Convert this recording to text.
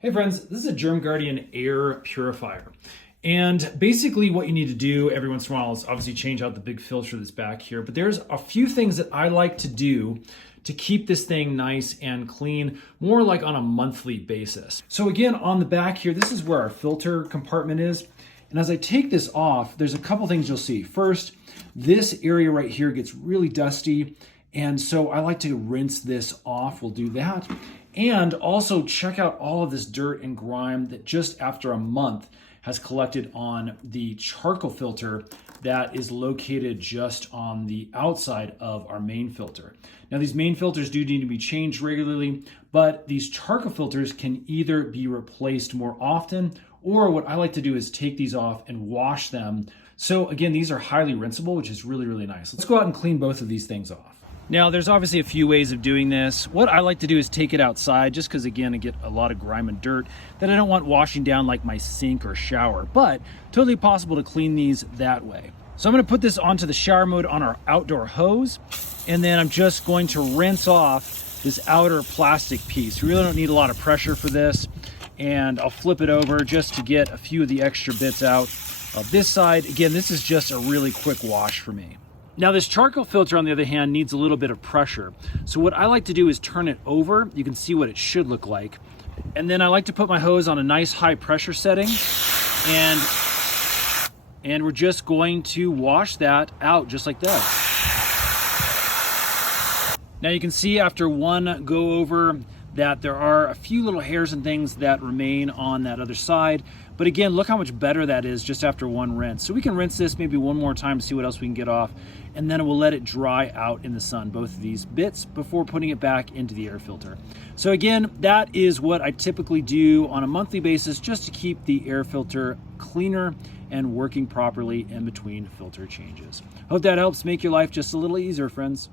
Hey friends, this is a Germ Air Purifier. And basically what you need to do every once in a while is obviously change out the big filter that's back here. But there's a few things that I like to do to keep this thing nice and clean, more like on a monthly basis. So again, on the back here, this is where our filter compartment is. And as I take this off, there's a couple things you'll see. First, this area right here gets really dusty. And so I like to rinse this off. We'll do that. And also check out all of this dirt and grime that just after a month has collected on the charcoal filter that is located just on the outside of our main filter. Now these main filters do need to be changed regularly, but these charcoal filters can either be replaced more often, or what I like to do is take these off and wash them. So again, these are highly rinsable, which is really, really nice. Let's go out and clean both of these things off. Now, there's obviously a few ways of doing this. What I like to do is take it outside, just because, again, I get a lot of grime and dirt that I don't want washing down like my sink or shower, but totally possible to clean these that way. So I'm going to put this onto the shower mode on our outdoor hose, and then I'm just going to rinse off this outer plastic piece. You really don't need a lot of pressure for this, and I'll flip it over just to get a few of the extra bits out of this side. Again, this is just a really quick wash for me. Now this charcoal filter, on the other hand, needs a little bit of pressure. So what I like to do is turn it over. You can see what it should look like. And then I like to put my hose on a nice high pressure setting. And we're just going to wash that out just like that. Now you can see after one go over that there are a few little hairs and things that remain on that other side. But again, look how much better that is just after one rinse. So we can rinse this maybe one more time to see what else we can get off, and then we'll let it dry out in the sun, both of these bits, before putting it back into the air filter. So again, that is what I typically do on a monthly basis, just to keep the air filter cleaner and working properly in between filter changes. Hope that helps make your life just a little easier, friends.